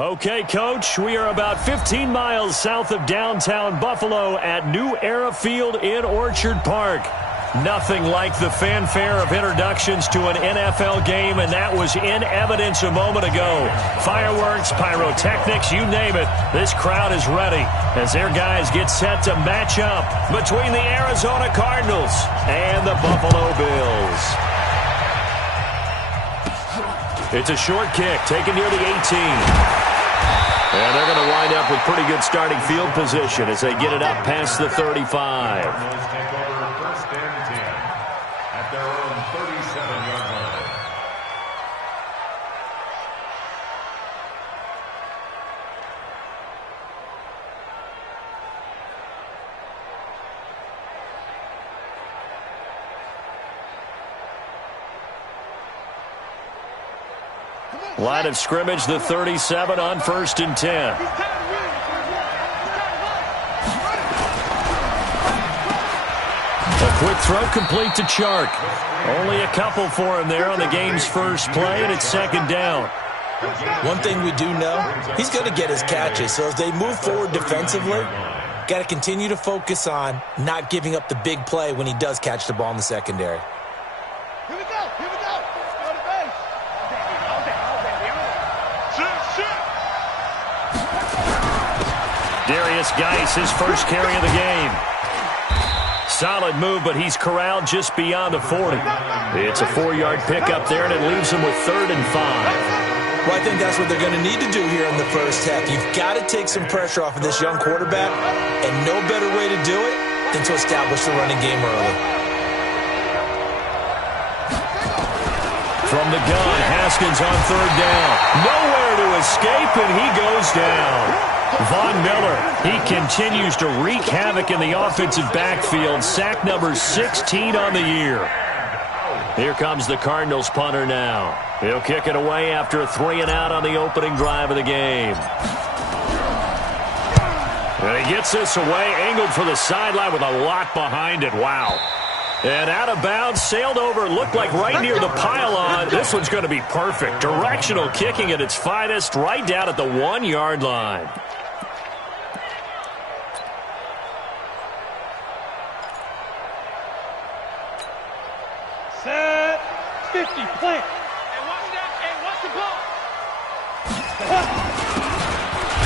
Okay, Coach, we are about 15 miles south of downtown Buffalo at New Era Field in Orchard Park. Nothing like the fanfare of introductions to an NFL game, and that was in evidence a moment ago. Fireworks, pyrotechnics, you name it. This crowd is ready as their guys get set to match up between the Arizona Cardinals and the Buffalo Bills. It's a short kick taken near the 18. And they're going to wind up with pretty good starting field position as they get it up past the 35. At their own 37-yard line. Line of scrimmage, the 37 on 1st and 10. A quick throw complete to Chark. Only a couple for him there on the game's first play, and it's 2nd down. One thing we do know, he's going to get his catches. So as they move forward defensively, got to continue to focus on not giving up the big play when he does catch the ball in the secondary. Here we go. Here we go. Let's go to base. Darius Geis, his first carry of the game. Solid move, but he's corralled just beyond the 40. It's a 4-yard pickup there, and it leaves him with 3rd and 5. Well, I think that's what they're going to need to do here in the first half. You've got to take some pressure off of this young quarterback, and no better way to do it than to establish the running game early. From the gun, Haskins on 3rd down. Nowhere to escape, and he goes down. Von Miller, he continues to wreak havoc in the offensive backfield. Sack number 16 on the year. Here comes the Cardinals punter now. He'll kick it away after a 3-and-out on the opening drive of the game. And he gets this away, angled for the sideline with a lot behind it. Wow. And out of bounds, sailed over, looked like right near the pylon. This one's going to be perfect. Directional kicking at its finest, right down at the 1-yard line. Set. 50. Plant. Hey, watch that. Hey, watch the ball.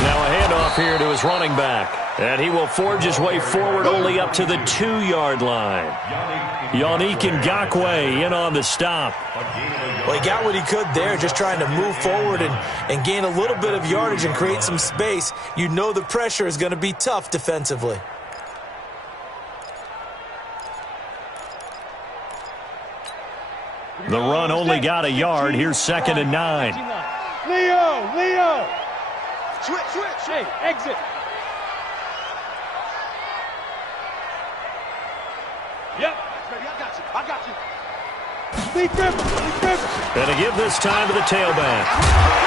Now a handoff here to his running back. And he will forge his way forward only up to the 2-yard line. Yannick Ngakoue in on the stop. Well, he got what he could there, just trying to move forward and gain a little bit of yardage and create some space. You know the pressure is going to be tough defensively. The run only got a yard. Here's 2nd and 9. Leo. Switch. Hey, exit. Yep. I got you. Lead Rivers. And to give this time to the tailback.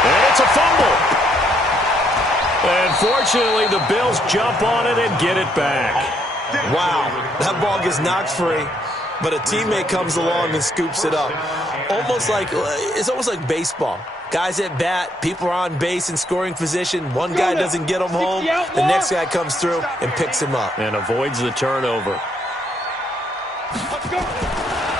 And it's a fumble. And fortunately, the Bills jump on it and get it back. Wow, that ball gets knocked free, but a teammate comes along and scoops it up. It's almost like baseball. Guys at bat, people are on base in scoring position. One guy doesn't get him home. The next guy comes through and picks him up. And avoids the turnover.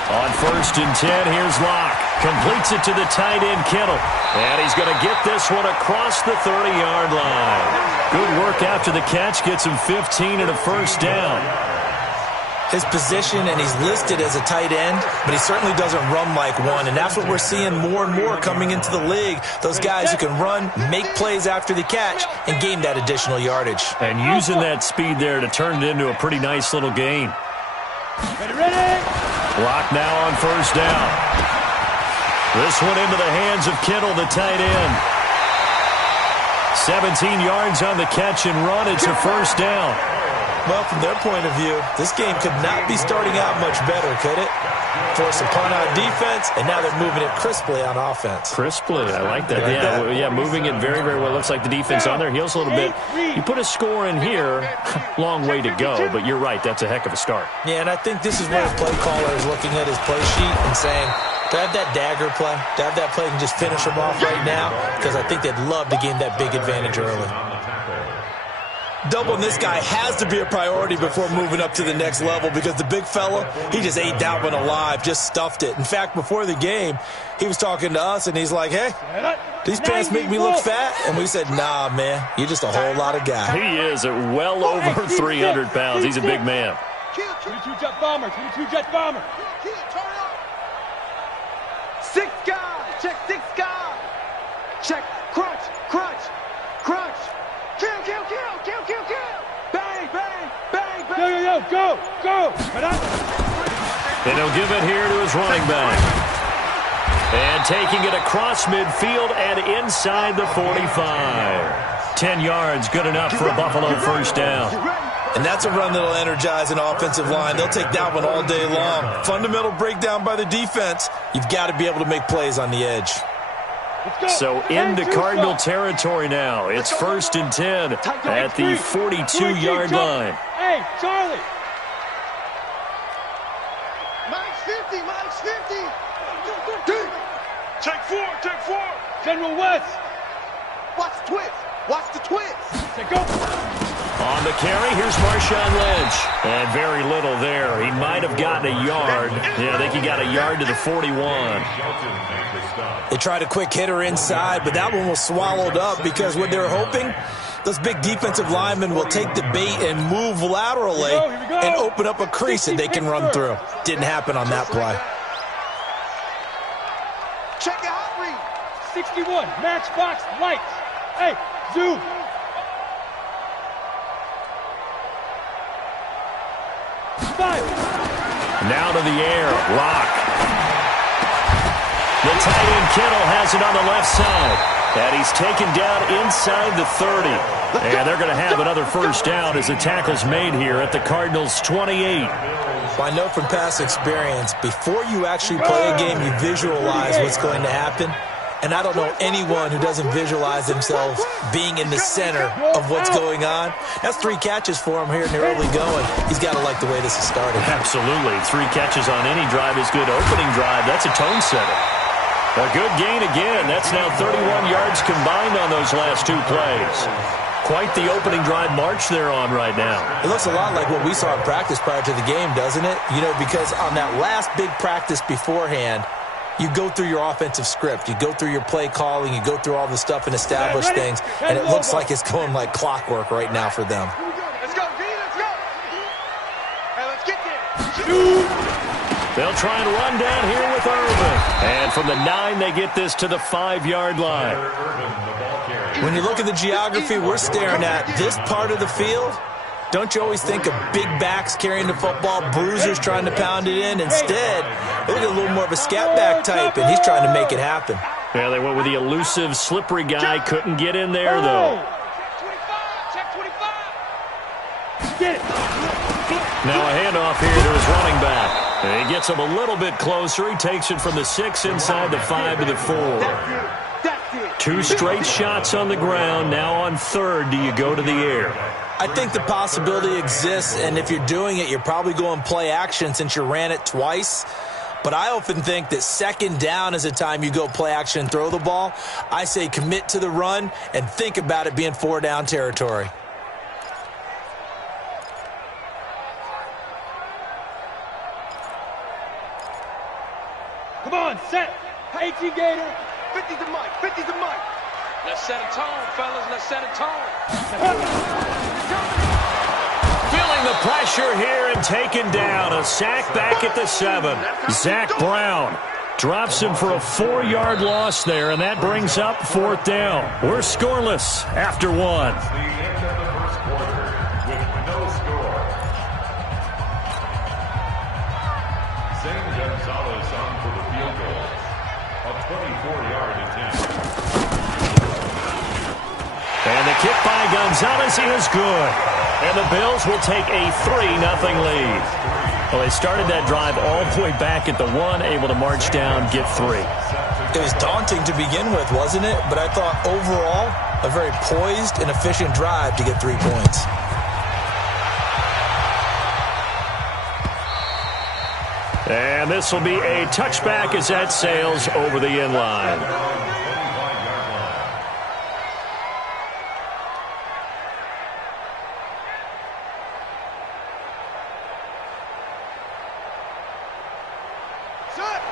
On 1st and 10, here's Locke. Completes it to the tight end, Kittle. And he's going to get this one across the 30-yard line. Good work after the catch. Gets him 15 and a 1st down. His position, and he's listed as a tight end, but he certainly doesn't run like one, and that's what we're seeing more and more coming into the league. Those guys who can run, make plays after the catch, and gain that additional yardage. And using that speed there to turn it into a pretty nice little gain. Ready. Lock now on 1st down. This one into the hands of Kittle, the tight end. 17 yards on the catch and run. It's a 1st down. Well, from their point of view, this game could not be starting out much better, could it? Force a punt on defense, and now they're moving it crisply on offense. Crisply, I like that. Yeah, moving it very, very well. Looks like the defense on their heels a little bit. You put a score in here, long way to go, but you're right, that's a heck of a start. Yeah, and I think this is where his play caller is looking at his play sheet and saying, do I have that dagger play? Do I have that play and just finish them off right now? Because I think they'd love to gain that big advantage early. Doubling this guy has to be a priority before moving up to the next level because the big fella, he just ate that one alive, just stuffed it. In fact, before the game, he was talking to us, and he's like, hey, these pants make me look fat? And we said, nah, man, you're just a whole lot of guy. He is at well over 300 pounds. He's a big man. 22 jet bomber, 22 jet bomber. Six guys, check six guys. Check, crunch, crunch, crunch. Kill, kill, kill, kill, kill, kill. Bang, bang, bang, bang. Yo, go, go. And he'll give it here to his running back. And taking it across midfield and inside the 45. 10 yards, good enough for a Buffalo first down. And that's a run that'll energize an offensive line. They'll take that one all day long. Fundamental breakdown by the defense. You've got to be able to make plays on the edge. So into Cardinal territory now. It's 1st and 10 at the 42-yard line. Hey, Charlie. Mike's 50, Mike's 50. Take four. General West. Watch the twist. Watch the twist. Say go. On the carry, here's Marshawn Lynch. And very little there. He might have gotten a yard. Yeah, I think he got a yard to the 41. They tried a quick hitter inside, but that one was swallowed up because what they were hoping, those big defensive linemen will take the bait and move laterally and open up a crease that they can run through. Didn't happen on that play. Check it out, read. 61, matchbox lights. Hey, zoom. Now to the air, Lock. The tight end Kittle has it on the left side. And he's taken down inside the 30. And they're going to have another first down as the tackle's made here at the Cardinals' 28. Well, I know from past experience, before you actually play a game, you visualize what's going to happen. And I don't know anyone who doesn't visualize themselves being in the center of what's going on. That's 3 catches for him here in the early going. He's got to like the way this is started. Absolutely. 3 catches on any drive is good. Opening drive, that's a tone setter. A good gain again. That's now 31 yards combined on those last 2 plays. Quite the opening drive march they're on right now. It looks a lot like what we saw in practice prior to the game, doesn't it? You know, because on that last big practice beforehand, you go through your offensive script. You go through your play calling. You go through all the stuff and establish things. And it looks like it's going like clockwork right now for them. Let's go, D, let's go. Hey, let's get there. They'll try and run down here with Irvin. And from the 9, they get this to the 5-yard line. When you look at the geography we're staring at, this part of the field, don't you always think of big backs carrying the football, bruisers trying to pound it in? Instead, they look at a little more of a scat back type, and he's trying to make it happen. Yeah, they went with the elusive, slippery guy. Couldn't get in there, though. Check 25. Get it. Now a handoff here to his running back. And he gets him a little bit closer. He takes it from the 6 inside the 5 to the 4. That's it. 2 straight shots on the ground. Now on 3rd, do you go to the air? I think the possibility exists, and if you're doing it, you're probably going play action since you ran it twice. But I often think that 2nd down is the time you go play action and throw the ball. I say commit to the run and think about it being 4-down territory. Come on, set. 18 Gator. 50's the mic, 50's the mic. Let's set a tone, fellas. Let's set a tone. Feeling the pressure here and taken down. A sack back at the 7. Zach Brown drops him for a 4-yard loss there, and that brings up 4th down. We're scoreless after 1. The end of the first quarter with no score. Zane Gonzalez on for the field goal. A 24-yard attempt. And the kick by Gonzalez is good. And the Bills will take a 3-0 lead. Well, they started that drive all the way back at the 1, able to march down, get 3. It was daunting to begin with, wasn't it? But I thought overall, a very poised and efficient drive to get 3 points. And this will be a touchback as that sails over the end line.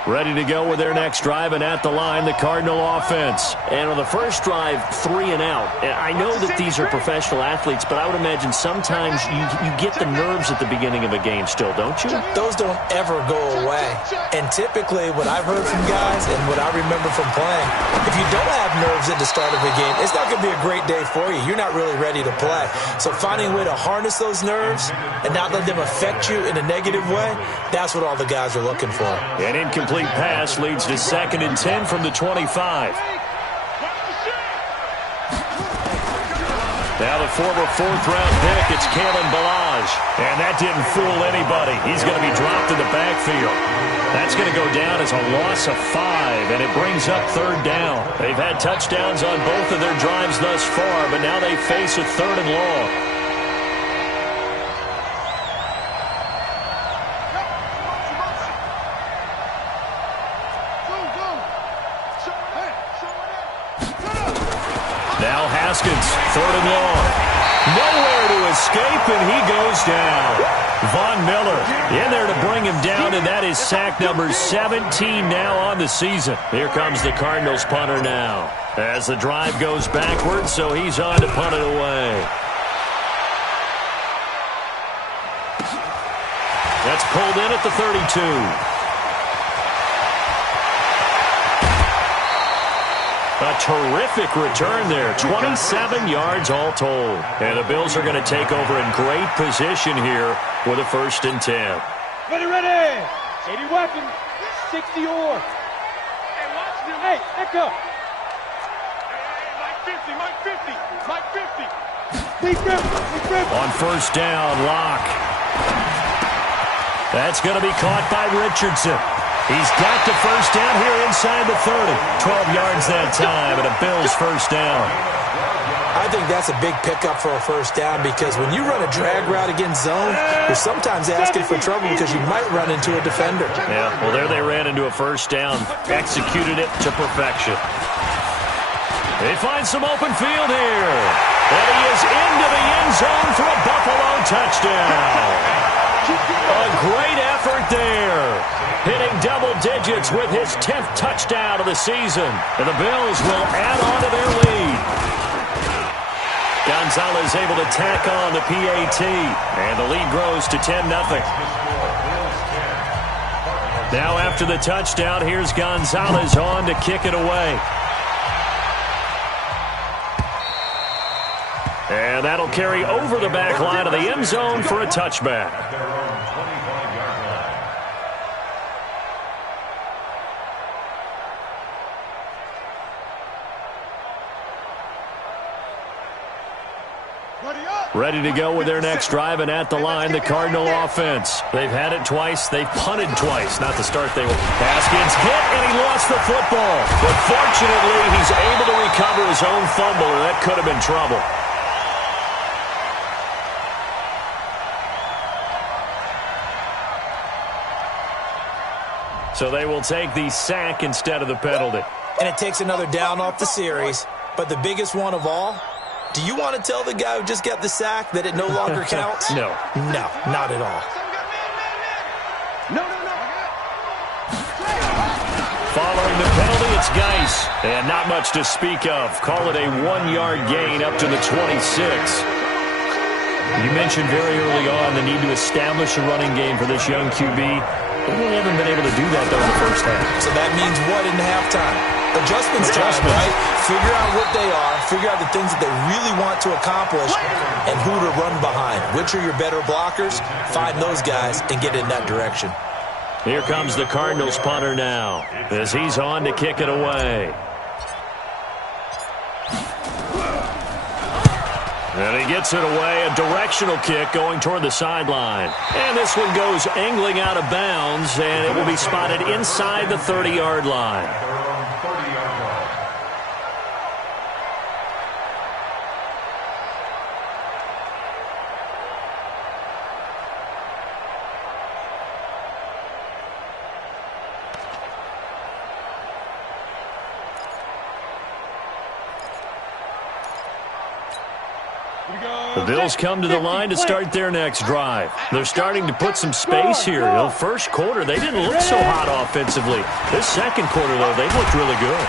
Ready to go with their next drive, and at the line, the Cardinal offense. And on the first drive, 3 and out. And I know that these are professional athletes, but I would imagine sometimes you get the nerves at the beginning of a game still, don't you? Those don't ever go away. And typically, what I've heard from guys and what I remember from playing, if you don't have nerves at the start of a game, it's not going to be a great day for you. You're not really ready to play. So finding a way to harness those nerves and not let them affect you in a negative way, that's what all the guys are looking for. An incomplete pass leads to 2nd and 10 from the 25. Now the former 4th-round pick, it's Kalen Ballage. And that didn't fool anybody. He's going to be dropped in the backfield. That's going to go down as a loss of 5, and it brings up 3rd down. They've had touchdowns on both of their drives thus far, but now they face a 3rd and long. Now Haskins, 3rd and long. Nowhere to escape, and he goes down. Von Miller in there to bring him down, and that is sack number 17 now on the season. Here comes the Cardinals punter now. As the drive goes backwards, so he's on to punt it away. That's pulled in at the 32. A terrific return there. 27 yards all told. And the Bills are going to take over in great position here with a 1st and 10. Ready, ready. 80 weapons. 60 or. Hey, echo. Mike 50, Mike 50, Mike 50. Big grip. On 1st down, Locke. That's going to be caught by Richardson. He's got the 1st down here inside the 30. 12 yards that time, and a Bills 1st down. I think that's a big pickup for a 1st down because when you run a drag route against zone, you're sometimes asking for trouble because you might run into a defender. Yeah, well, there they ran into a 1st down, executed it to perfection. They find some open field here. And he is into the end zone for a Buffalo touchdown. A great effort there. Hitting double digits with his 10th touchdown of the season. And the Bills will add on to their lead. Gonzalez able to tack on the PAT. And the lead grows to 10-0. Now after the touchdown, here's Gonzalez on to kick it away. And that'll carry over the back line of the end zone for a touchback. Ready to go with their next drive, and at the line, the Cardinal offense. They've had it twice. They've punted twice. Not the start they were. Haskins hit, and he lost the football. But fortunately, he's able to recover his own fumble, or that could have been trouble. So they will take the sack instead of the penalty. And it takes another down off the series. But the biggest one of all, do you want to tell the guy who just got the sack that it no longer counts? No. No, not at all. No. Following the penalty, it's Geis. And not much to speak of. Call it a 1-yard gain up to the 26. You mentioned very early on the need to establish a running game for this young QB. They really haven't been able to do that, though, in the first half. So that means what in halftime? Adjustments time, right? Figure out what they are. Figure out the things that they really want to accomplish and who to run behind. Which are your better blockers? Find those guys and get in that direction. Here comes the Cardinals punter now as he's on to kick it away. And he gets it away, a directional kick going toward the sideline. And this one goes angling out of bounds, and it will be spotted inside the 30-yard line. The Bills come to the line to start their next drive. They're starting to put some space here. The first quarter, they didn't look so hot offensively. This second quarter, though, they looked really good.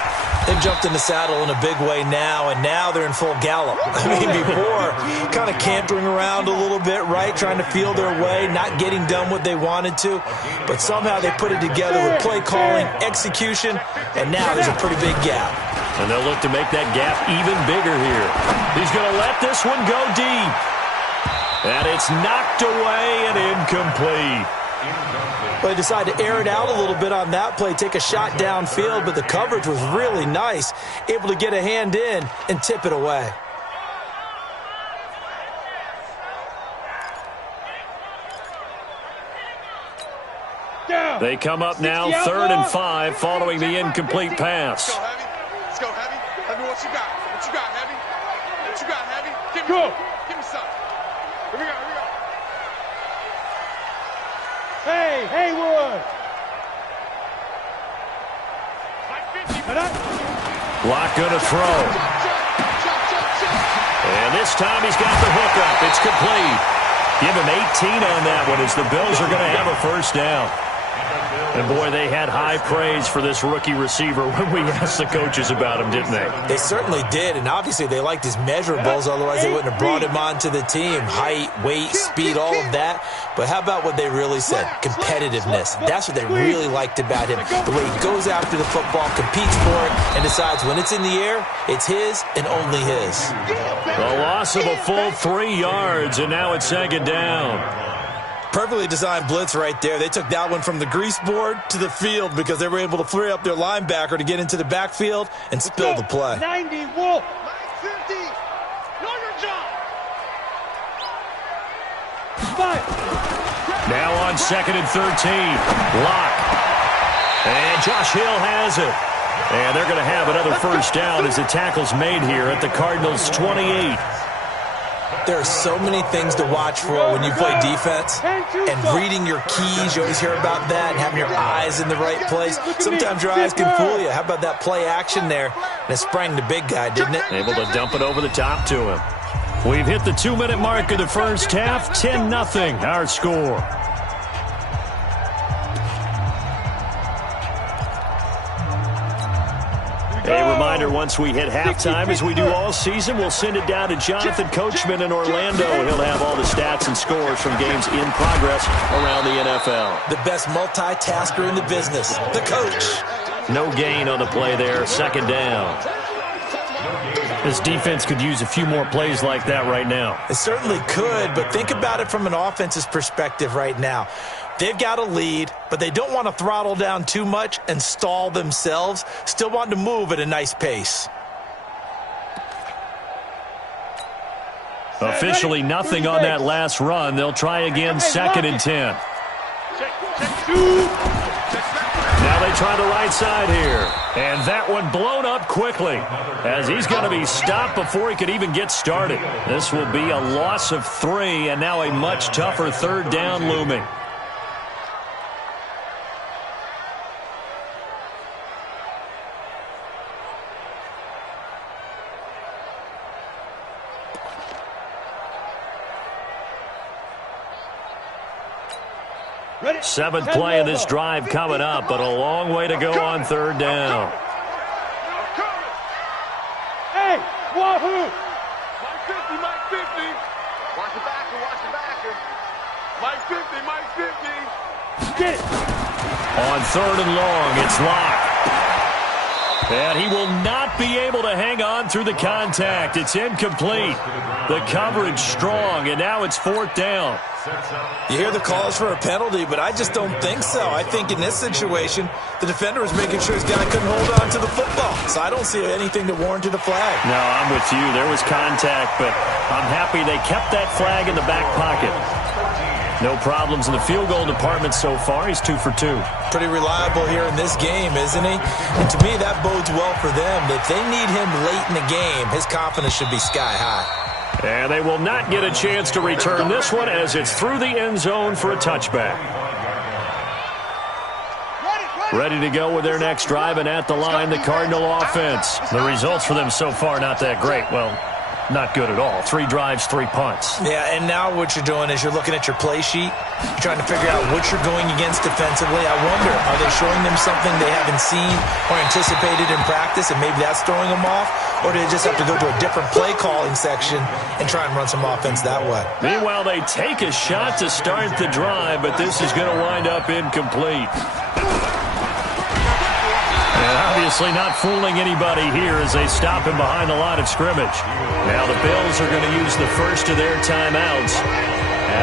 They've jumped in the saddle in a big way now, and now they're in full gallop. I mean, before, kind of cantering around a little bit, right, trying to feel their way, not getting done what they wanted to. But somehow they put it together with play calling, execution, and now there's a pretty big gap. And they'll look to make that gap even bigger here. He's going to let this one go deep. And it's knocked away and incomplete. Well, they decided to air it out a little bit on that play, take a shot downfield, but the coverage was really nice, able to get a hand in and tip it away. They come up now 3rd and 5 following the incomplete pass. Let's go, Heavy. Heavy, what you got? What you got, Heavy? What you got, Heavy? Give me some. Here we go. Hey, Haywood. Block gonna throw. And this time he's got the hook up. It's complete. Give him 18 on that one as the Bills are going to have a first down. And, boy, they had high praise for this rookie receiver when we asked the coaches about him, didn't they? They certainly did, and obviously they liked his measurables, otherwise they wouldn't have brought him onto the team. Height, weight, speed, all of that. But how about what they really said? Competitiveness. That's what they really liked about him. The way he goes after the football, competes for it, and decides when it's in the air, it's his and only his. A loss of a full 3 yards, and now it's 2nd down. Perfectly designed blitz right there. They took that one from the grease board to the field because they were able to free up their linebacker to get into the backfield and spill the play. 90, Wolf. 50. Know your job. 5. Now on 2nd and 13. Lock. And Josh Hill has it. And they're going to have another first down as the tackle's made here at the Cardinals' 28. There are so many things to watch for when you play defense, and reading your keys, you always hear about that, and having your eyes in the right place. Sometimes your eyes can fool you. How about that play action there? And it sprang the big guy, didn't it? Able to dump it over the top to him. We've hit the 2-minute mark of the first half, 10-0 our score. A reminder, once we hit halftime, as we do all season, we'll send it down to Jonathan Coachman in Orlando. He'll have all the stats and scores from games in progress around the NFL. The best multitasker in the business, the coach. No gain on the play there, 2nd down. This defense could use a few more plays like that right now. It certainly could, but think about it from an offense's perspective right now. They've got a lead, but they don't want to throttle down too much and stall themselves. Still want to move at a nice pace. Officially nothing on that last run. They'll try again, 2nd and 10. Now they try the right side here. And that one blown up quickly as he's going to be stopped before he could even get started. This will be a loss of 3 and now a much tougher 3rd down looming. Seventh play of this drive coming up, but a long way to go on 3rd down. Hey, Wahoo! Mike 50, Mike 50. Watch the backer. Mike 50, Mike 50. Get it. On 3rd and long, it's Lock. And he will not be able to hang on through the contact. It's incomplete. The coverage strong, and now it's 4th down. You hear the calls for a penalty, but I just don't think so. I think in this situation, the defender was making sure his guy couldn't hold on to the football. So I don't see anything that warranted a flag. No, I'm with you. There was contact, but I'm happy they kept that flag in the back pocket. No problems in the field goal department so far. He's 2 for 2. Pretty reliable here in this game, isn't he? And to me, that bodes well for them. If they need him late in the game, his confidence should be sky high. And they will not get a chance to return this one as it's through the end zone for a touchback. Ready to go with their next drive, and at the line, the Cardinal offense. The results for them so far, not that great. Well, not good at all. 3 drives, 3 punts. Yeah, and now what you're doing is you're looking at your play sheet. You're trying to figure out what you're going against defensively. I wonder, are they showing them something they haven't seen or anticipated in practice, and maybe that's throwing them off? Or do they just have to go to a different play calling section and try and run some offense that way? Meanwhile, they take a shot to start the drive, but this is going to wind up incomplete. And obviously not fooling anybody here as they stop him behind the line of scrimmage. Now the Bills are going to use the first of their timeouts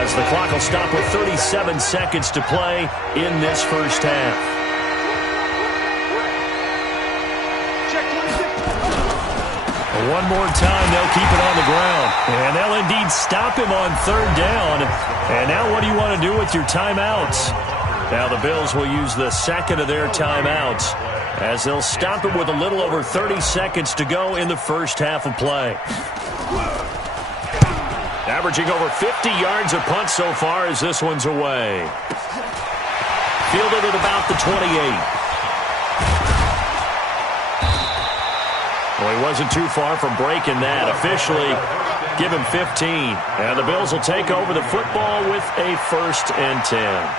as the clock will stop with 37 seconds to play in this first half. One more time, they'll keep it on the ground. And they'll indeed stop him on 3rd down. And now what do you want to do with your timeouts? Now the Bills will use the second of their timeouts as they'll stop it with a little over 30 seconds to go in the first half of play. Averaging over 50 yards a punt so far as this one's away. Fielded at about the 28. Well, he wasn't too far from breaking that. Officially, give him 15. And the Bills will take over the football with a 1st and 10.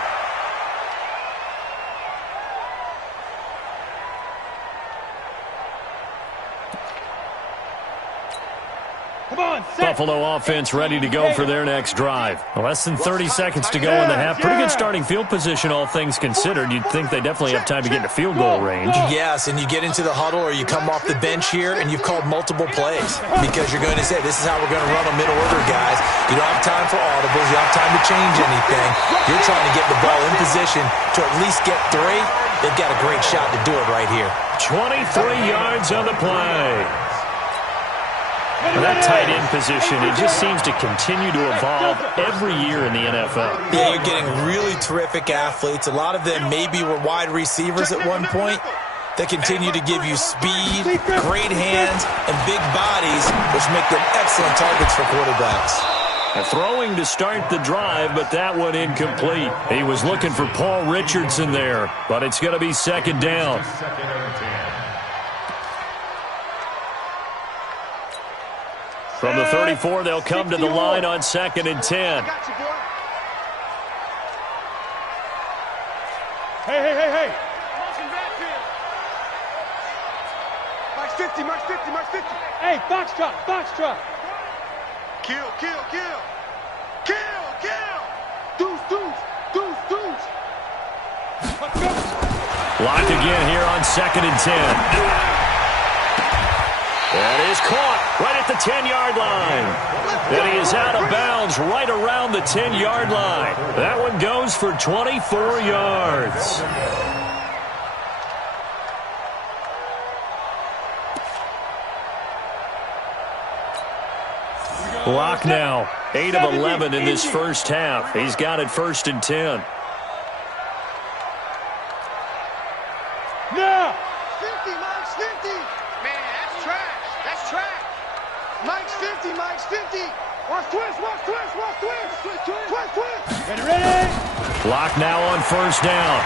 Buffalo offense ready to go for their next drive. Less than 30 seconds to go in the half. Pretty good starting field position, all things considered. You'd think they definitely have time to get into field goal range. Yes, and you get into the huddle or you come off the bench here and you've called multiple plays because you're going to say, this is how we're going to run a middle order, guys. You don't have time for audibles. You don't have time to change anything. You're trying to get the ball in position to at least get 3. They've got a great shot to do it right here. 23 yards on the play. That tight end position, it just seems to continue to evolve every year in the NFL. Yeah, you're getting really terrific athletes. A lot of them maybe were wide receivers at one point. They continue to give you speed, great hands, and big bodies, which make them excellent targets for quarterbacks. Throwing to start the drive, but that one incomplete. He was looking for Paul Richardson there, but it's going to be 2nd down. From the 34, they'll come to the line on 2nd and 10. Hey. March 50, March 50, March 50. Hey, box truck. Kill. Deuce. Locked again here on 2nd and 10. That is caught right at the 10-yard line. And he is out of bounds right around the 10-yard line. That one goes for 24 yards. Lock now, 8 of 11 in this first half. He's got it 1st and 10. Now! 50, Mike's 50. Man, that's trash. Mike's 50. Watch twist. Ready. Lock now on 1st down.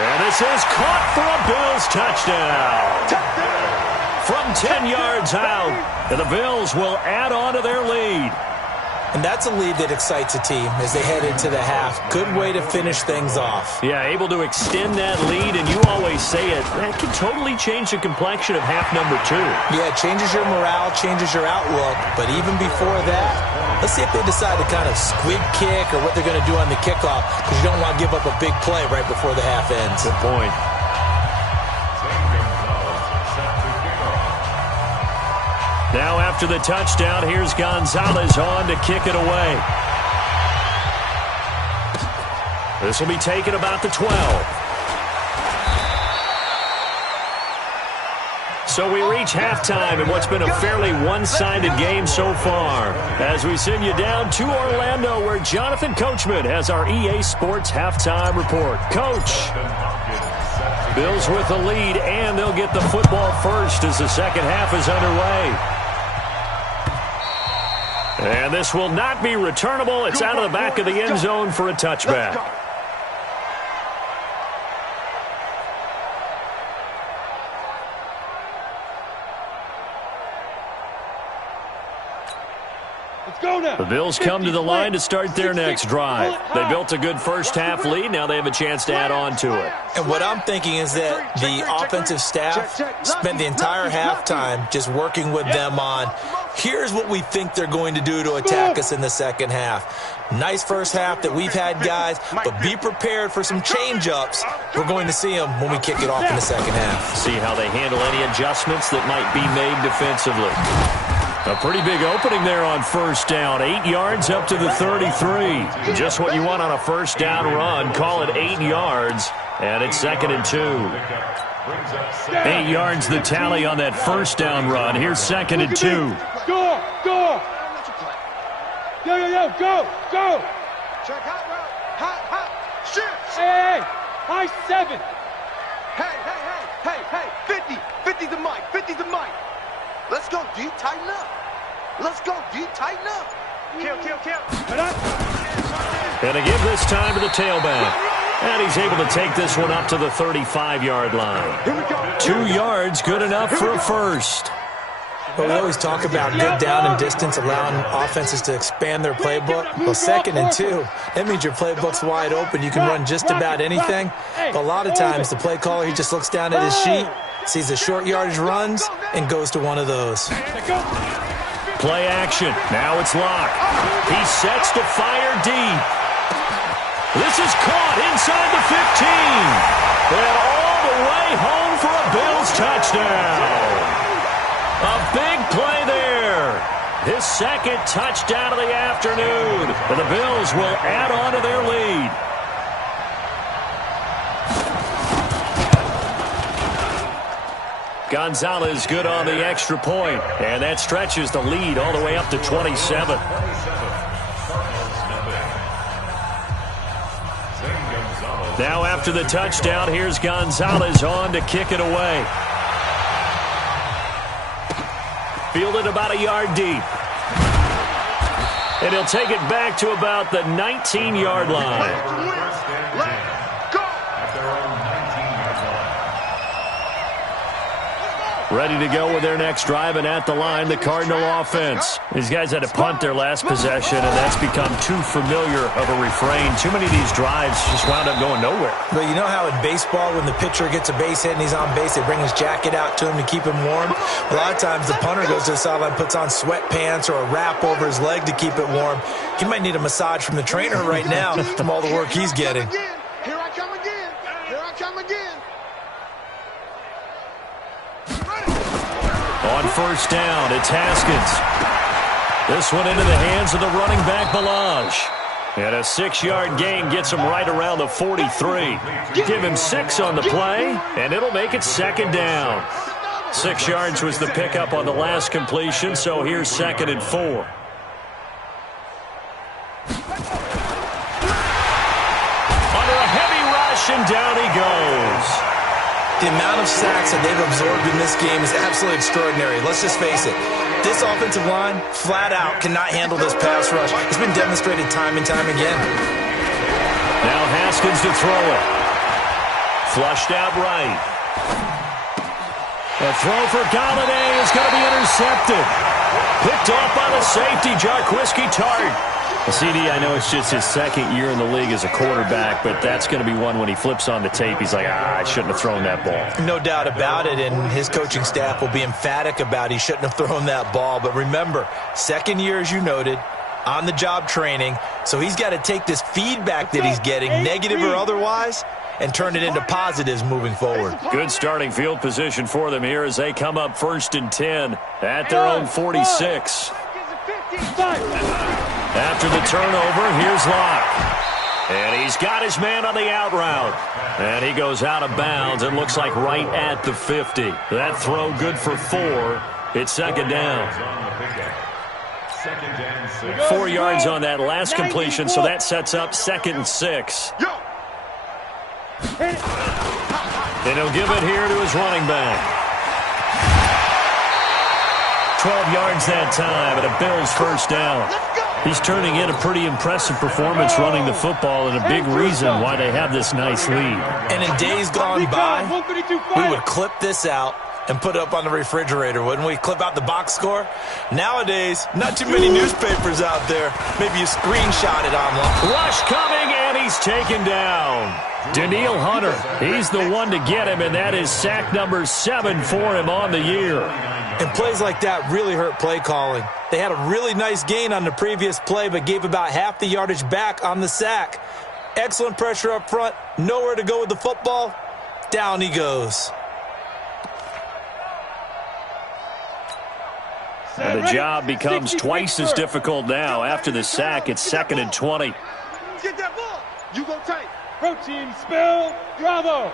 And this is caught for a Bills touchdown. From 10 yards out, and the Bills will add on to their lead. And that's a lead that excites a team as they head into the half. Good way to finish things off. Yeah, able to extend that lead, and you always say it, that can totally change the complexion of half number 2. Yeah, it changes your morale, changes your outlook, but even before that, let's see if they decide to kind of squib kick or what they're going to do on the kickoff, because you don't want to give up a big play right before the half ends. Good point. Now after the touchdown, here's Gonzalez on to kick it away. This will be taken about the 12. So we reach halftime in what's been a fairly one-sided game so far. As we send you down to Orlando, where Jonathan Coachman has our EA Sports halftime report. Coach. Bills with the lead, and they'll get the football first as the second half is underway. And this will not be returnable. It's out of the back of the end zone for a touchback. The Bills come to the line to start their next drive. They built a good first-half lead. Now they have a chance to add on to it. And what I'm thinking is that the offensive staff spent the entire halftime just working with them on, here's what we think they're going to do to attack us in the second half. Nice first half that we've had, guys, but be prepared for some change-ups. We're going to see them when we kick it off in the second half. See how they handle any adjustments that might be made defensively. A pretty big opening there on first down. 8 yards up to the 33. Just what you want on a first down run. Call it 8 yards, and it's 2nd and 2. 8 yards the tally on that first down run. Here's 2nd and 2. Go! Go! Yo, go! Go! Check hot route. Hot. Shoot! Hey! High 7. Hey! 50 the mic. 50 the mic. Let's go, D. Tighten up. Let's go, D. Tighten up. Kill. And to give this time to the tailback. And he's able to take this one up to the 35-yard line. 2 yards, good enough for a first. Well, we always talk about good down and distance, allowing offenses to expand their playbook. Well, 2nd and 2, that means your playbook's wide open. You can run just about anything. But a lot of times, the play caller, he just looks down at his sheet, sees the short yardage runs, and goes to one of those. Play action. Now it's locked. He sets to fire deep. This is caught inside the 15. And all the way home for a Bills touchdown. A big play there. His second touchdown of the afternoon. And the Bills will add on to their lead. Gonzalez good on the extra point, and that stretches the lead all the way up to 27. Now after the touchdown, here's Gonzalez on to kick it away. Fielded about a yard deep. And he'll take it back to about the 19-yard line. Ready to go with their next drive, and at the line, the Cardinal offense. These guys had to punt their last possession, and that's become too familiar of a refrain. Too many of these drives just wound up going nowhere. But you know how in baseball, when the pitcher gets a base hit and he's on base, they bring his jacket out to him to keep him warm? A lot of times, the punter goes to the sideline, puts on sweatpants or a wrap over his leg to keep it warm. He might need a massage from the trainer right now from all the work he's getting. Here I come again. On first down, it's Haskins. This one into the hands of the running back, Balaj. And a 6-yard gain gets him right around the 43. Give him 6 on the play, and it'll make it 2nd down. 6 yards was the pickup on the last completion, so here's 2nd and 4. Under a heavy rush, and down he goes. The amount of sacks that they've absorbed in this game is absolutely extraordinary. Let's just face it. This offensive line, flat out, cannot handle this pass rush. It's been demonstrated time and time again. Now Haskins to throw it. Flushed out right. A throw for Galladay is going to be intercepted. Picked off by the safety, Jarquiski Tart. CD, I know it's just his 2nd year in the league as a quarterback, but that's going to be one when he flips on the tape. He's like, I shouldn't have thrown that ball. No doubt about it, and his coaching staff will be emphatic about he shouldn't have thrown that ball. But remember, 2nd year, as you noted, on-the-job training, so he's got to take this feedback that he's getting, negative or otherwise, and turn it into positives moving forward. Good starting field position for them here as they come up 1st and 10 at their own 46. After the turnover, here's Locke. And he's got his man on the out route. And he goes out of bounds. It looks like right at the 50. That throw good for 4. It's 2nd down. 4 yards on that last completion, so that sets up 2nd and 6. And he'll give it here to his running back. 12 yards that time, and a Bills 1st down. He's turning in a pretty impressive performance running the football, and a big reason why they have this nice lead. And in days gone by, we would clip this out and put it up on the refrigerator, wouldn't we? Clip out the box score. Nowadays, not too many newspapers out there. Maybe you screenshot it online. Rush coming, and he's taken down. Daniil Hunter, he's the one to get him, and that is sack number 7 for him on the year. And plays like that really hurt play calling. They had a really nice gain on the previous play, but gave about half the yardage back on the sack. Excellent pressure up front. Nowhere to go with the football. Down he goes. And the job becomes twice as difficult now. After the sack, it's 2nd and 20. Get that ball. You go tight. Protein spill. Bravo.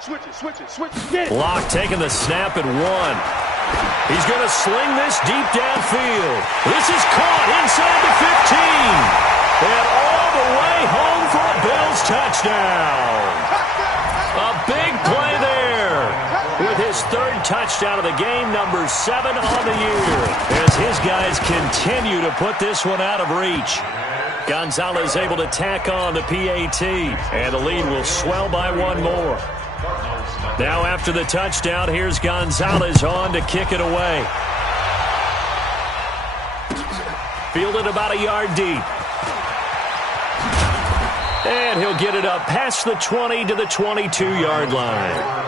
Switch it. Locke taking the snap at 1. He's going to sling this deep downfield. This is caught inside the 15. And all the way home for a Bills touchdown. A big play there. With his 3rd touchdown of the game, number 7 on the year. As his guys continue to put this one out of reach. Gonzalez able to tack on the PAT. And the lead will swell by 1 more. Now after the touchdown, here's Gonzalez on to kick it away. Fielded about a yard deep. And he'll get it up past the 20 to the 22-yard line.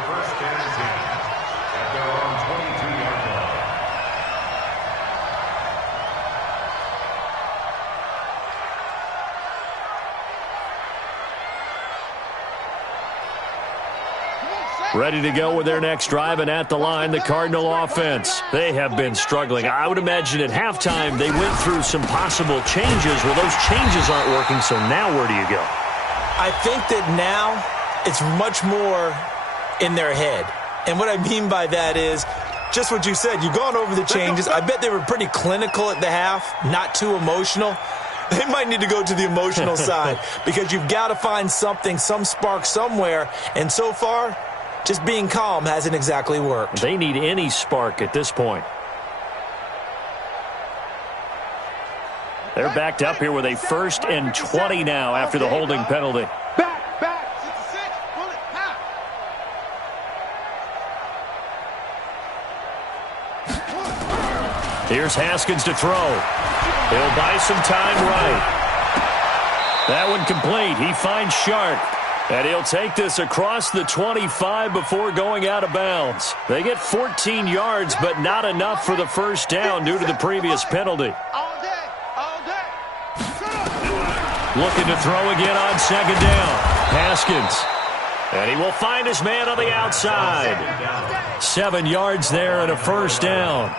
Ready to go with their next drive, and at the line, the Cardinal offense. They have been struggling. I would imagine at halftime they went through some possible changes. Well, those changes aren't working, so now where do you go? I think that now it's much more in their head. And what I mean by that is just what you said. You've gone over the changes. I bet they were pretty clinical at the half, not too emotional. They might need to go to the emotional side because you've got to find something, some spark somewhere. And so far, just being calm hasn't exactly worked. They need any spark at this point. They're backed up here with a 1st and 20 now after the holding penalty. Back. Here's Haskins to throw. He'll buy some time right. That one complete. He finds Sharp. And he'll take this across the 25 before going out of bounds. They get 14 yards, but not enough for the 1st down due to the previous penalty. All day. Looking to throw again on 2nd down. Haskins. And he will find his man on the outside. 7 yards there and a 1st down.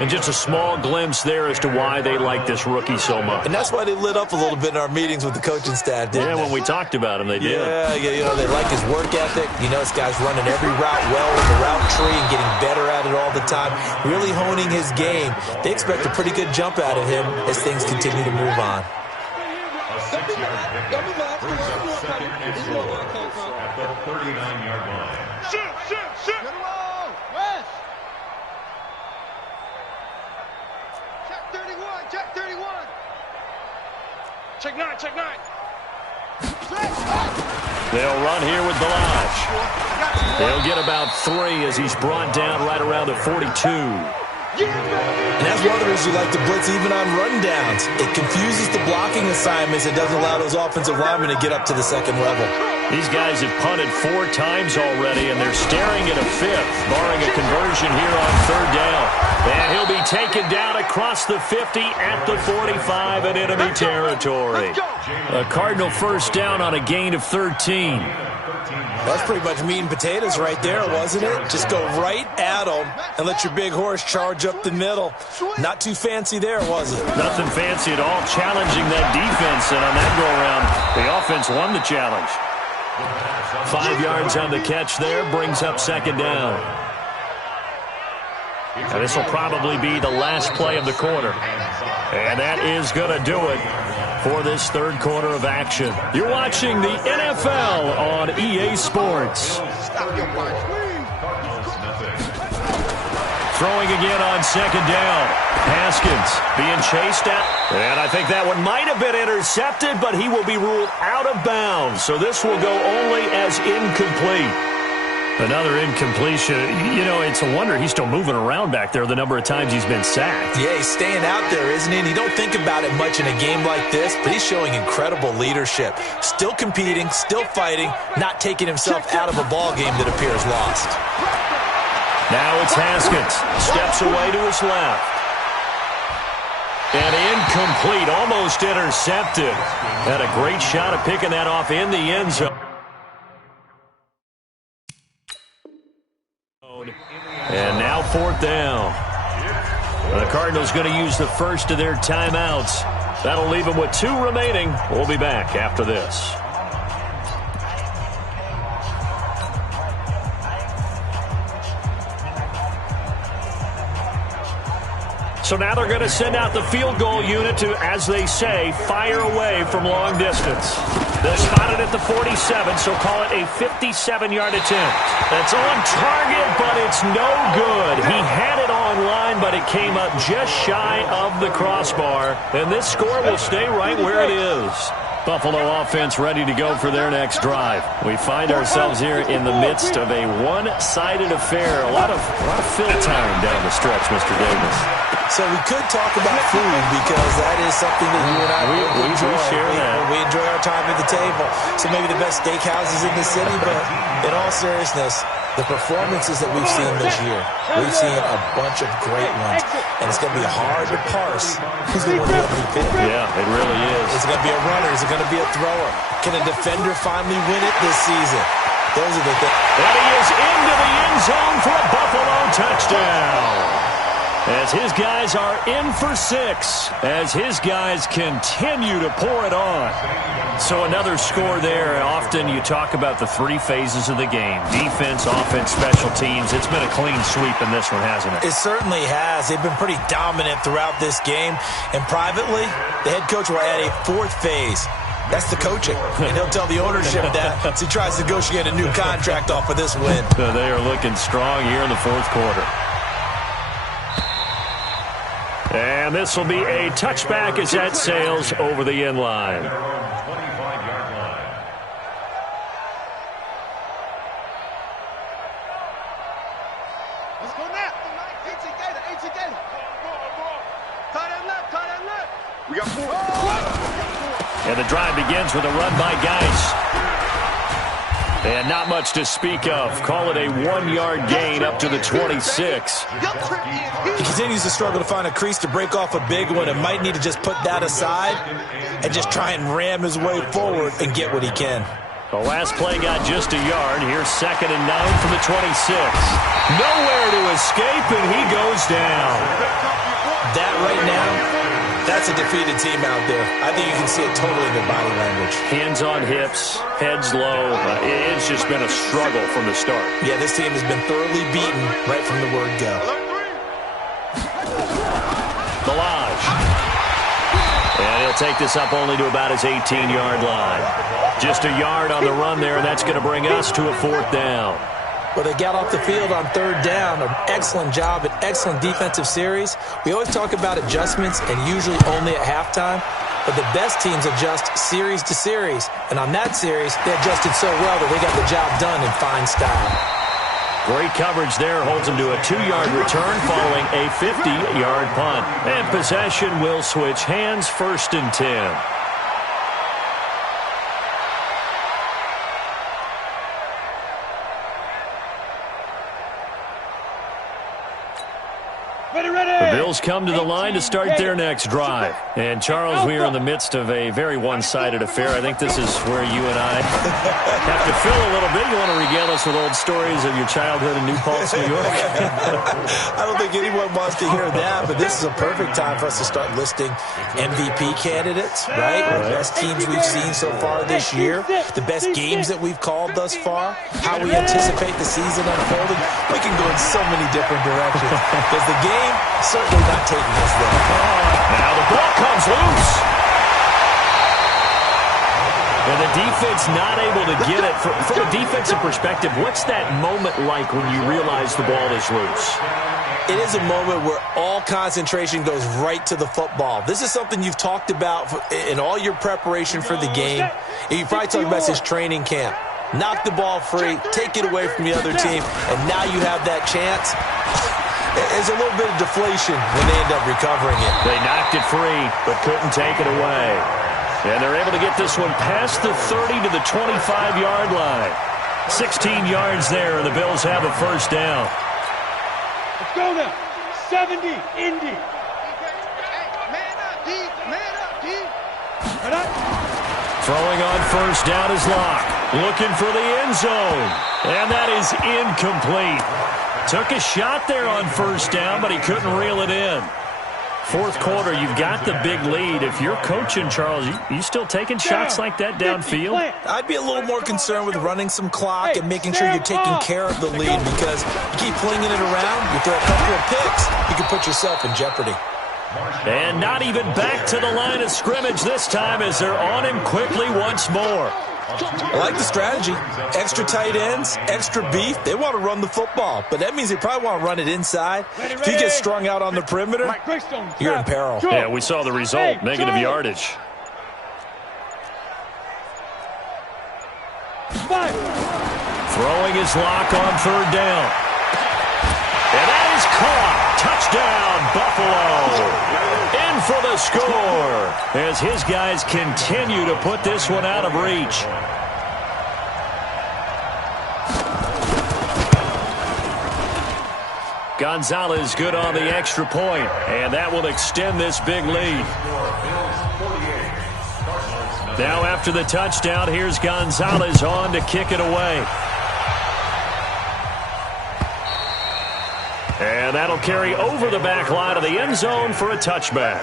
And just a small glimpse there as to why they like this rookie so much. And that's why they lit up a little bit in our meetings with the coaching staff, didn't they? When we talked about him, they did. Yeah, you know, they like his work ethic. You know, this guy's running every route well with the route tree and getting better at it all the time, really honing his game. They expect a pretty good jump out of him as things continue to move on. A 6-yard pickup. Brings up 2nd and 4 at the 39-yard line. Shoot. West. Check 31. Check 9. They'll run here with Balaj. They'll get about 3 as he's brought down right around the 42. And that's one of the reasons you like to blitz even on rundowns. It confuses the blocking assignments. It doesn't allow those offensive linemen to get up to the second level. These guys have punted 4 times already, and they're staring at a 5th, barring a conversion here on 3rd down. And he'll be taken down across the 50 at the 45 in enemy territory. A Cardinal first down on a gain of 13. That's pretty much meat and potatoes right there, wasn't it? Just go right at them and let your big horse charge up the middle. Not too fancy there, was it? Nothing fancy at all, challenging that defense, and on that go-around, the offense won the challenge. 5 yards on the catch there, brings up 2nd down. And this will probably be the last play of the quarter. And that is going to do it for this 3rd quarter of action. You're watching the NFL on EA Sports. Throwing again on 2nd down. Haskins being chased out. And I think that one might have been intercepted, but he will be ruled out of bounds. So this will go only as incomplete. Another incompletion. You know, it's a wonder he's still moving around back there the number of times he's been sacked. Yeah, he's staying out there, isn't he? And you don't think about it much in a game like this, but he's showing incredible leadership. Still competing, still fighting, not taking himself out of a ball game that appears lost. Now it's Haskins. Steps away to his left. And incomplete, almost intercepted. Had a great shot at picking that off in the end zone. And now 4th down. The Cardinals going to use the first of their timeouts. That'll leave them with 2 remaining. We'll be back after this. So now they're going to send out the field goal unit to, as they say, fire away from long distance. They're spotted at the 47, so call it a 57-yard attempt. That's on target, but it's no good. He had it on line, but it came up just shy of the crossbar. And this score will stay right where it is. Buffalo offense ready to go for their next drive. We find ourselves here in the midst of a one-sided affair. A lot of fill time down the stretch, Mr. Davis. So we could talk about food because that is something that you and I we share that. We enjoy our time at the table. So maybe the best steakhouses in the city, but in all seriousness, the performances that we've seen this year, we've seen a bunch of great ones, and it's going to be hard to parse who's going to win the MVP. Yeah, it really is. Is it going to be a runner? Is it going to be a thrower? Can a defender finally win it this season? Those are the things. And he is into the end zone for a Buffalo touchdown. As his guys are in for 6, as his guys continue to pour it on. So another score there. Often you talk about the 3 phases of the game. Defense, offense, special teams. It's been a clean sweep in this one, hasn't it? It certainly has. They've been pretty dominant throughout this game. And privately, the head coach will add a 4th phase. That's the coaching. And he'll tell the ownership that as he tries to negotiate a new contract off of this win. They are looking strong here in the 4th quarter. And this will be a touchback as that sails over the end line. 25-yard line. Let's go now. 18 Gator, 18 Gator. Tie that left. We got 4. And the drive begins with a run by Geis. And not much to speak of. Call it a 1-yard gain up to the 26. He continues to struggle to find a crease to break off a big one and might need to just put that aside and just try and ram his way forward and get what he can. The last play got just a yard. Here's 2nd and 9 from the 26. Nowhere to escape, and he goes down. That right now, that's a defeated team out there. I think you can see it totally in their body language. Hands on hips, heads low. It's just been a struggle from the start. Yeah, this team has been thoroughly beaten right from the word go. Balaj. And he'll take this up only to about his 18-yard line. Just a yard on the run there, and that's going to bring us to a 4th down. Well, they got off the field on 3rd down. An excellent job, an excellent defensive series. We always talk about adjustments and usually only at halftime, but the best teams adjust series to series. And on that series, they adjusted so well that they got the job done in fine style. Great coverage there. Holds him to a 2-yard return following a 50-yard punt. And possession will switch hands, 1st and 10. The Bills come to the line to start their next drive. And, Charles, we are in the midst of a very one-sided affair. I think this is where you and I have to fill a little bit. You want to regale us with old stories of your childhood in New Paltz, New York? I don't think anyone wants to hear that, but this is a perfect time for us to start listing MVP candidates, right? The best teams we've seen so far this year, the best games that we've called thus far, how we anticipate the season unfolding. We can go in so many different directions because the game certainly not taking us there. Now the ball comes loose. And the defense not able to get it. From a defensive perspective, what's that moment like when you realize the ball is loose? It is a moment where all concentration goes right to the football. This is something you've talked about in all your preparation for the game. And you probably talked about this training camp. Knock the ball free, take it away from the other team, and now you have that chance. There's a little bit of deflation when they end up recovering it. They knocked it free, but couldn't take it away. And they're able to get this one past the 30 to the 25-yard line. 16 yards there, and the Bills have a 1st down. Let's go now. 70, Indy. Man up, D. Man up, D. Throwing on 1st down is Locke. Looking for the end zone. And that is incomplete. Took a shot there on 1st down, but he couldn't reel it in. 4th quarter, you've got the big lead. If you're coaching, Charles, you still taking shots like that downfield? I'd be a little more concerned with running some clock and making sure you're taking care of the lead, because you keep flinging it around, you throw a couple of picks, you can put yourself in jeopardy. And not even back to the line of scrimmage this time as they're on him quickly once more. I like the strategy. Extra tight ends, extra beef. They want to run the football, but that means they probably want to run it inside. If you get strung out on the perimeter, you're in peril. Yeah, we saw the result, negative yardage. Throwing his Lock on 3rd down. And that is caught. Touchdown, Buffalo. In for the score as his guys continue to put this one out of reach. Gonzalez good on the extra point, and that will extend this big lead. Now after the touchdown, here's Gonzalez on to kick it away. And that'll carry over the back line of the end zone for a touchback.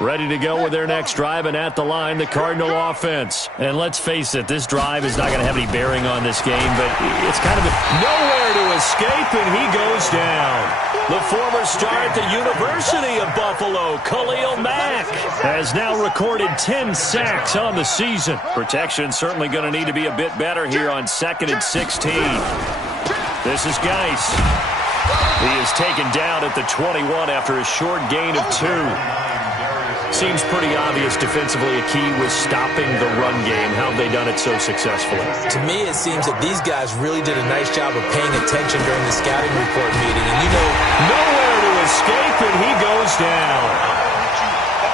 Ready to go with their next drive, and at the line, the Cardinal offense. And let's face it, this drive is not going to have any bearing on this game, but it's kind of nowhere to escape, and he goes down. The former star at the University of Buffalo, Khalil Mack, has now recorded 10 sacks on the season. Protection certainly going to need to be a bit better here on 2nd and 16. This is Geis. He is taken down at the 21 after a short gain of 2. Seems pretty obvious defensively a key was stopping the run game. How have they done it so successfully? To me, it seems that these guys really did a nice job of paying attention during the scouting report meeting. And you know, nowhere to escape, and he goes down.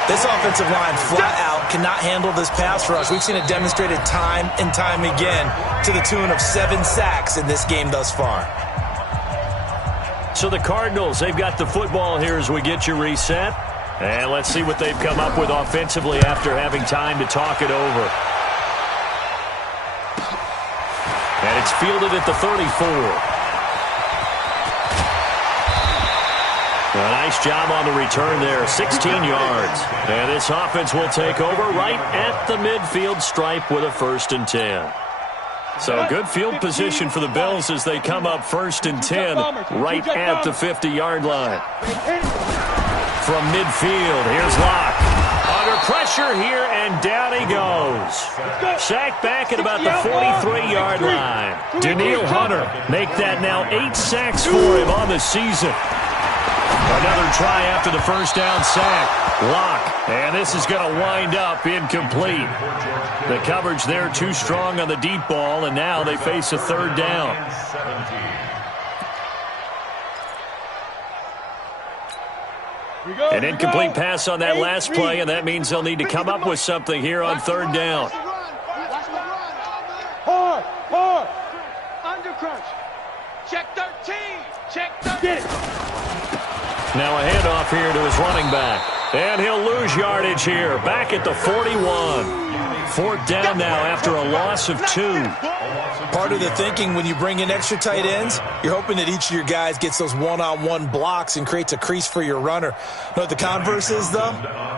This offensive line flat out cannot handle this pass rush. We've seen it demonstrated time and time again to the tune of 7 sacks in this game thus far. So the Cardinals, they've got the football here as we get you reset. And let's see what they've come up with offensively after having time to talk it over. And it's fielded at the 34. A nice job on the return there, 16 yards. And this offense will take over right at the midfield stripe with a 1st and 10. So good field position for the Bills as they come up 1st and 10 right at the 50-yard line. From midfield, here's Locke. Under pressure here, and down he goes. Sacked back at about the 43-yard line. Danielle Hunter make that now 8 sacks for him on the season. Another try after the first down sack. Lock. And this is going to wind up incomplete. The coverage there too strong on the deep ball, and now they face a third down. An incomplete pass on that last play, and that means they'll need to come up with something here on third down. Hard. Under crunch. Check 13. Check 13. Now a handoff here to his running back. And he'll lose yardage here. Back at the 41. Fourth down now after a loss of 2. Part of the thinking when you bring in extra tight ends, you're hoping that each of your guys gets those one-on-one blocks and creates a crease for your runner. You know what the converse is, though?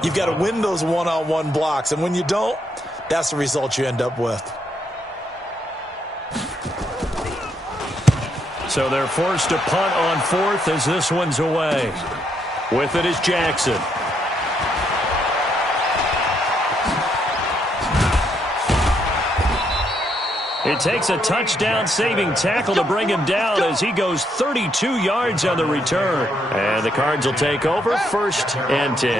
You've got to win those one-on-one blocks. And when you don't, that's the result you end up with. So they're forced to punt on fourth as this one's away. With it is Jackson. It takes a touchdown-saving tackle to bring him down as he goes 32 yards on the return. And the Cards will take over, 1st and 10.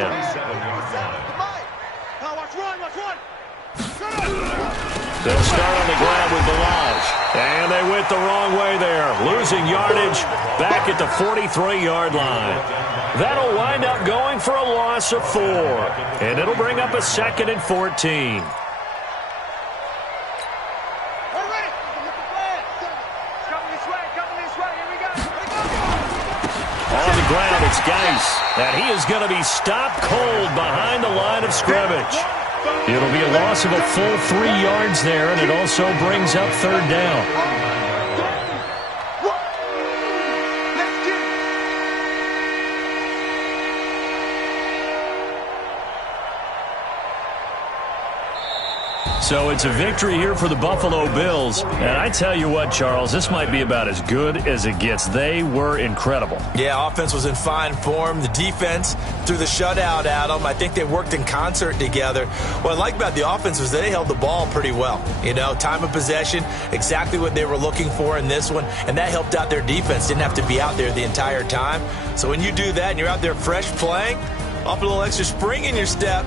They'll start on the ground with Balaj. And they went the wrong way there, losing yardage back at the 43-yard line. That'll wind up going for a loss of 4. And it'll bring up a 2nd and 14. On the ground, it's Geis. And he is going to be stopped cold behind the line of scrimmage. It'll be a loss of a full 3 yards there, and it also brings up third down. So it's a victory here for the Buffalo Bills. And I tell you what, Charles, this might be about as good as it gets. They were incredible. Yeah, offense was in fine form. The defense threw the shutout at them. I think they worked in concert together. What I like about the offense was they held the ball pretty well. You know, time of possession, exactly what they were looking for in this one. And that helped out their defense. Didn't have to be out there the entire time. So when you do that and you're out there fresh playing, off a little extra spring in your step.